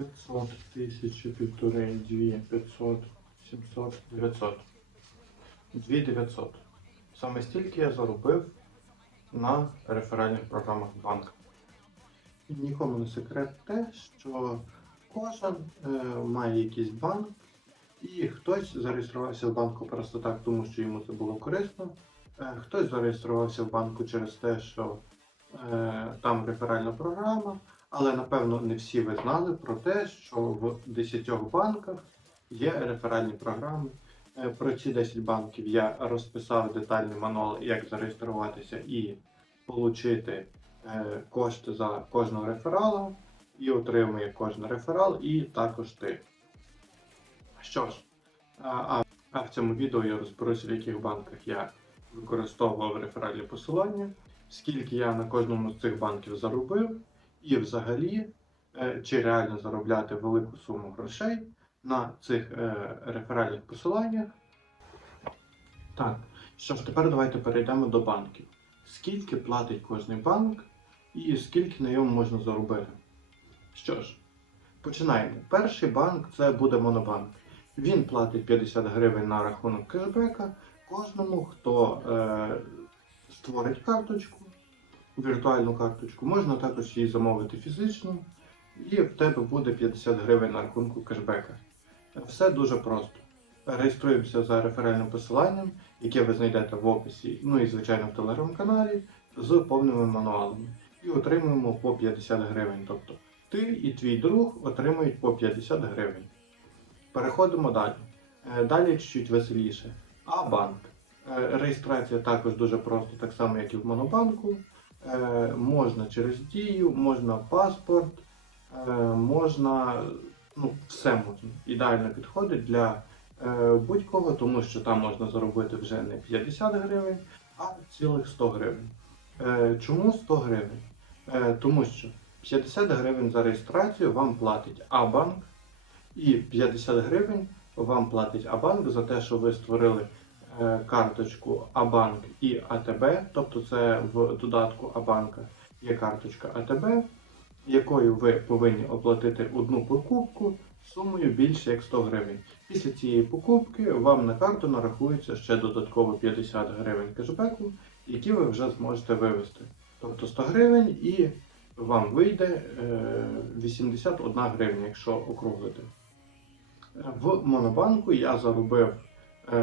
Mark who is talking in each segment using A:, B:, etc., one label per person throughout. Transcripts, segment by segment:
A: 500, 1000, півтори, 2, 500, 700, 900. 2900. Саме стільки я заробив на реферальних програмах банку. І нікому не секрет те, що кожен е, має якийсь банк, і хтось зареєструвався в банку просто так, тому що йому це було корисно. Е, хтось зареєструвався в банку через те, що е, там реферальна програма, але напевно не всі ви знали про те, що в 10 банках є реферальні програми. Е, Про ці 10 банків я розписав детальний мануал, як зареєструватися і отримати е, кошти за кожного реферала, і отримує кожен реферал, і також ти. Що ж, а, а в цьому відео я розберуся, в яких банках я використовував реферальні посилання, скільки я на кожному з цих банків заробив, і взагалі, е, чи реально заробляти велику суму грошей на цих е, реферальних посиланнях. Так, що ж, тепер давайте перейдемо до банків. Скільки платить кожний банк і скільки на ньому можна заробити? Що ж, починаємо. Перший банк це буде Монобанк. Він платить 50 гривень на рахунок кешбека кожному, хто е, створить карточку, віртуальну карточку. Можна також її замовити фізично, і в тебе буде 50 гривень на рахунку кешбека. Все дуже просто. Реєструємося за реферальним посиланням, яке ви знайдете в описі, ну і звичайно в телеграм-каналі з повними мануалами. І отримуємо по 50 гривень. Тобто ти і твій друг отримують по 50 гривень. Переходимо далі. Е, Далі чуть-чуть веселіше. А банк. Е, Реєстрація також дуже просто, так само, як і в Монобанку. Е, Можна через дію, можна паспорт, е, можна, ну, все можна. Ідеально підходить для е, будь-кого, тому що там можна заробити вже не 50 гривень, а цілих 100 гривень. Чому 100 гривень? Тому що 50 гривень за реєстрацію вам платить А-банк, і 50 гривень вам платить А-банк за те, що ви створили карточку А-банк і АТБ, тобто це в додатку А-банка є карточка АТБ, якою ви повинні оплатити одну покупку сумою більше як 100 гривень. Після цієї покупки вам на карту нарахується ще додатково 50 гривень кешбеку, які ви вже зможете вивести. Тобто 100 гривень і вам вийде е, 81 гривня, якщо округлити. В Монобанку я заробив е,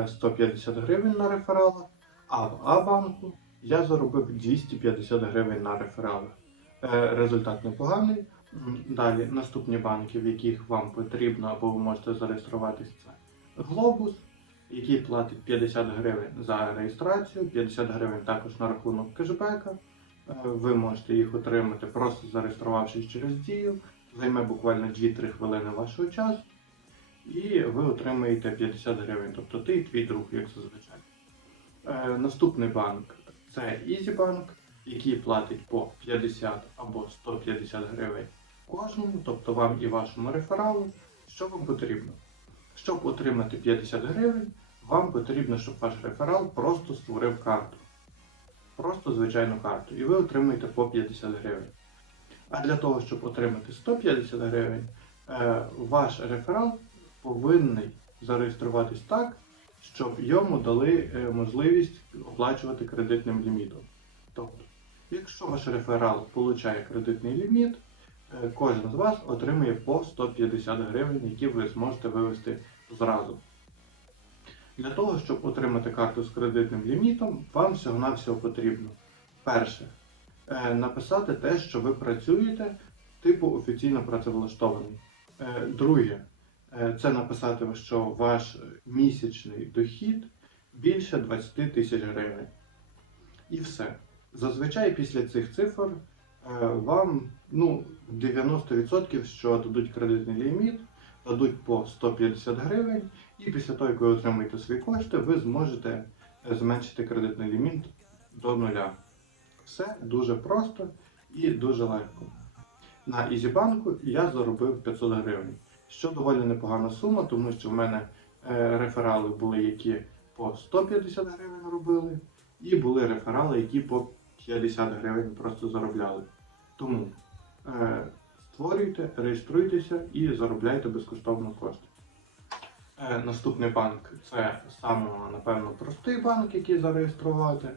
A: 150 гривень на рефералах, а в А-банку я заробив 250 гривень на рефералах. Е, Результат непоганий. Далі наступні банки, в яких вам потрібно або ви можете зареєструватися, це Глобус, який платить 50 гривень за реєстрацію, 50 гривень також на рахунок кешбека. Е, Ви можете їх отримати просто зареєструвавшись через дію. Займе буквально 2-3 хвилини вашого часу. І ви отримаєте 50 гривень, тобто ти і твій друг, як зазвичай. Е, наступний банк це EasyBank, який платить по 50 або 150 гривень кожному, тобто вам і вашому рефералу. Що вам потрібно? Щоб отримати 50 гривень, вам потрібно, щоб ваш реферал просто створив карту. Просто звичайну карту. І ви отримаєте по 50 гривень. А для того, щоб отримати 150 гривень, е, ваш реферал повинен зареєструватись так, щоб йому дали е, можливість оплачувати кредитним лімітом. Тобто, якщо ваш реферал отримує кредитний ліміт, е, кожен з вас отримує по 150 гривень, які ви зможете вивести зразу. Для того, щоб отримати карту з кредитним лімітом, вам всього-навсього потрібно перше е, написати те, що ви працюєте, типу офіційно працевлаштований. Друге, це написати, що ваш місячний дохід більше 20 тисяч гривень. І все. Зазвичай після цих цифр е, вам ну, 90% що дадуть кредитний ліміт, дадуть по 150 гривень, і після того, як ви отримаєте свої кошти, ви зможете е, зменшити кредитний ліміт до нуля. Все дуже просто і дуже легко. На Ізібанку я заробив 500 гривень, що доволі непогана сума, тому що в мене е, реферали були, які по 150 гривень робили, і були реферали, які по 50 гривень просто заробляли. Тому е, Створюйте, реєструйтеся і заробляйте безкоштовно кошти. Е, Наступний банк це саме, напевно, простий банк, який зареєструвати,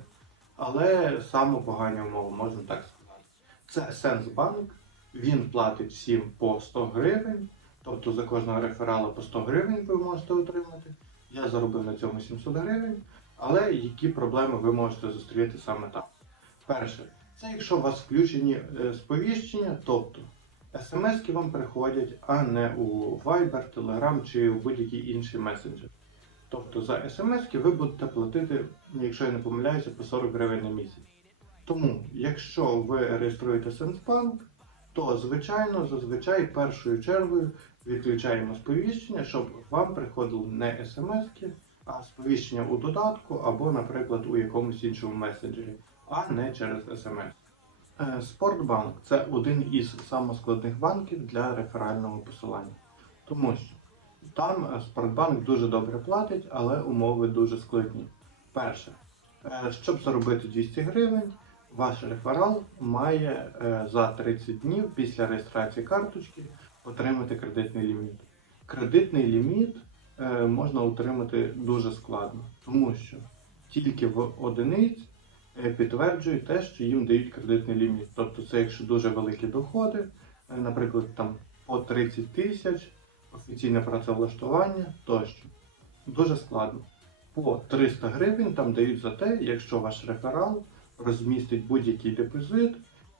A: але саме погані умови, можна так сказати. Це Сенсбанк. Він платить всім по 100 гривень, тобто за кожного реферала по 100 гривень ви можете отримати. Я заробив на цьому 700 гривень, але які проблеми ви можете зустріти саме там? Перше, це якщо у вас включені е, сповіщення, тобто смс-ки вам приходять, а не у Viber, Telegram чи у будь-який інший месенджер. Тобто за смс-ки ви будете платити, якщо я не помиляюся, по 40 гривень на місяць. Тому, якщо ви реєструєте Сенсбанк, то звичайно, зазвичай першою чергою відключаємо сповіщення, щоб вам приходили не смс-ки, а сповіщення у додатку або, наприклад, у якомусь іншому месенджері, а не через смс. Е, Спортбанк це один із самих складних банків для реферального посилання. Тому що там Спортбанк дуже добре платить, але умови дуже складні. Перше, е, щоб заробити 200 гривень, ваш реферал має е, за 30 днів після реєстрації карточки отримати кредитний ліміт. Кредитний ліміт е, можна отримати дуже складно, тому що тільки в одиниць е, підтверджують те, що їм дають кредитний ліміт. Тобто це якщо дуже великі доходи, е, наприклад, там по 30 тисяч, офіційне працевлаштування тощо. Дуже складно. По 300 гривень там дають за те, якщо ваш реферал розмістить будь-який депозит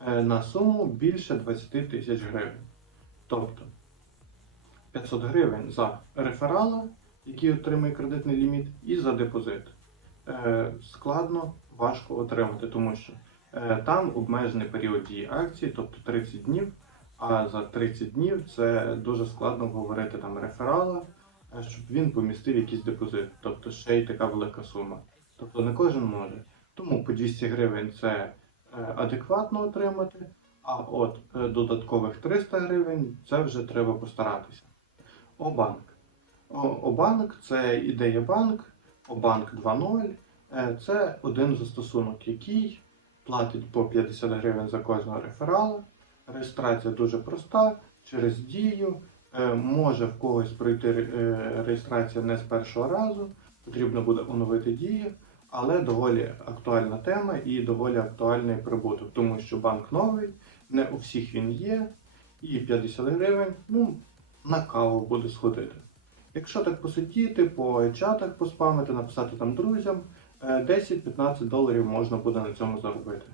A: на суму більше 20 тисяч гривень. Тобто 500 гривень за реферала, який отримує кредитний ліміт, і за депозит. Е, Складно, важко отримати, тому що е, там обмежений період дії акції, тобто 30 днів. А за 30 днів це дуже складно говорити там реферала, е, щоб він помістив якийсь депозит, тобто ще й така велика сума. Тобто не кожен може. Тому по 200 гривень це адекватно отримати, а от е, додаткових 300 гривень це вже треба постаратися. Обанк. Обанк це ідея банк, Обанк 2.0. Е, Це один застосунок, який платить по 50 гривень за кожного реферала. Реєстрація дуже проста, через дію. Е, Може в когось пройти реєстрація не з першого разу, потрібно буде оновити дію, але доволі актуальна тема і доволі актуальний прибуток, тому що банк новий, не у всіх він є, і 50 гривень ну, на каву буде сходити. Якщо так посидіти, по чатах поспамити, написати там друзям, е, 10-15 доларів можна буде на цьому заробити.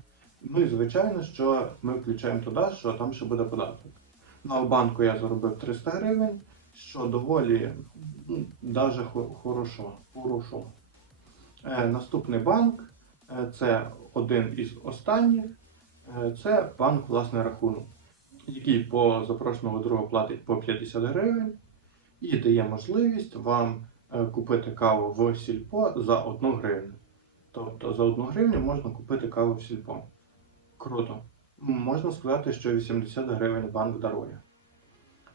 A: Ну і звичайно, що ми включаємо туди, що там ще буде податок. На банку я заробив 300 гривень, що доволі ну, даже хорошо. хорошо. Е, наступний банк е, це один із останніх. Е, це банк власний рахунок, який по запрошеного друга платить по 50 гривень і дає можливість вам е, купити каву в сільпо за 1 гривню. Тобто за 1 гривню можна купити каву в сільпо. Круто. Можна сказати, що 80 гривень банк дарує.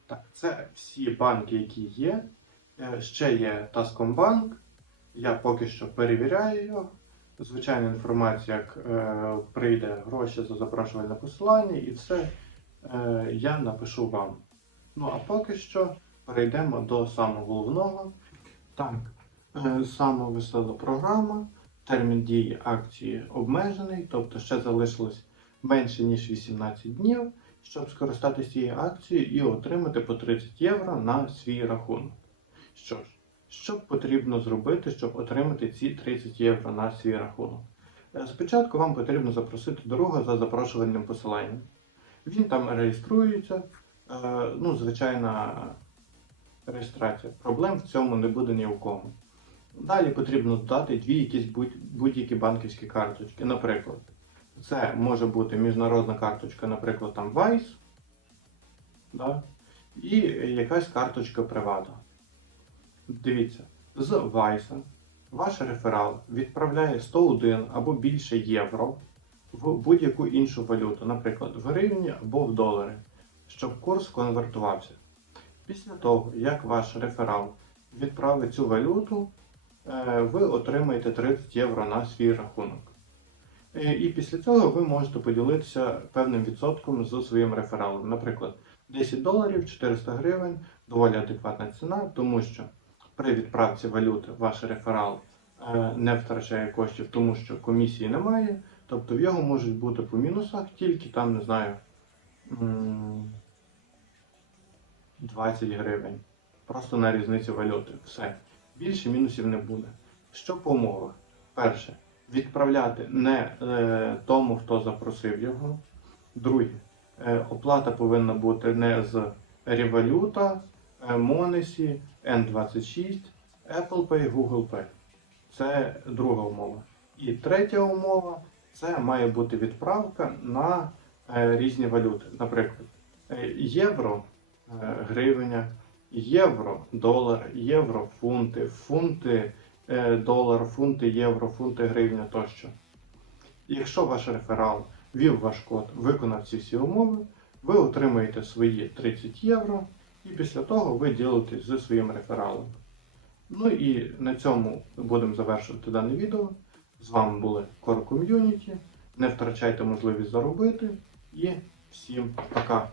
A: Так, це всі банки, які є. Е, Ще є Таскомбанк. Я поки що перевіряю його. Звичайна інформація, як е, прийде гроші за запрошувальне посилання, і все е, я напишу вам. Ну а поки що перейдемо до самого головного. Так, е, сама весела програма. Термін дії акції обмежений, тобто ще залишилось менше ніж 18 днів, щоб скористатися цією акцією і отримати по 30 євро на свій рахунок. Що ж, що потрібно зробити, щоб отримати ці 30 євро на свій рахунок? Е, Спочатку вам потрібно запросити друга за запрошувальним посиланням. Він там реєструється, е, ну, звичайна реєстрація. Проблем в цьому не буде ні у кого. Далі потрібно додати дві якісь будь- будь-які банківські карточки. Наприклад, це може бути міжнародна карточка, наприклад, там Vice, да? і якась карточка Привата. Дивіться, з Vice ваш реферал відправляє 101 або більше євро в будь-яку іншу валюту, наприклад, в гривні або в долари, щоб курс конвертувався. Після того, як ваш реферал відправить цю валюту, е, ви отримаєте 30 євро на свій рахунок. Е, І після цього ви можете поділитися певним відсотком з своїм рефералом. Наприклад, 10 доларів 400 гривень доволі адекватна ціна, тому що при відправці валюти ваш реферал е, не втрачає коштів, тому що комісії немає. Тобто в його можуть бути по мінусах тільки там, не знаю, 20 гривень. Просто на різницю валюти. Все. Більше мінусів не буде. Що по умовах? Перше, відправляти не е, тому, хто запросив його. Друге, е, оплата повинна бути не з Revolut, е, Monesi, N26, Apple Pay, Google Pay. Це друга умова. І третя умова це має бути відправка на е, різні валюти. Наприклад, е, євро, гривня, євро, долар, євро, фунти, фунти, долар, фунти, євро, фунти, гривня тощо. Якщо ваш реферал ввів ваш код, виконав ці всі умови, ви отримаєте свої 30 євро, і після того ви ділитесь зі своїм рефералом. Ну і на цьому будемо завершувати дане відео. З вами були Core Community. Не втрачайте можливість заробити. І всім пока!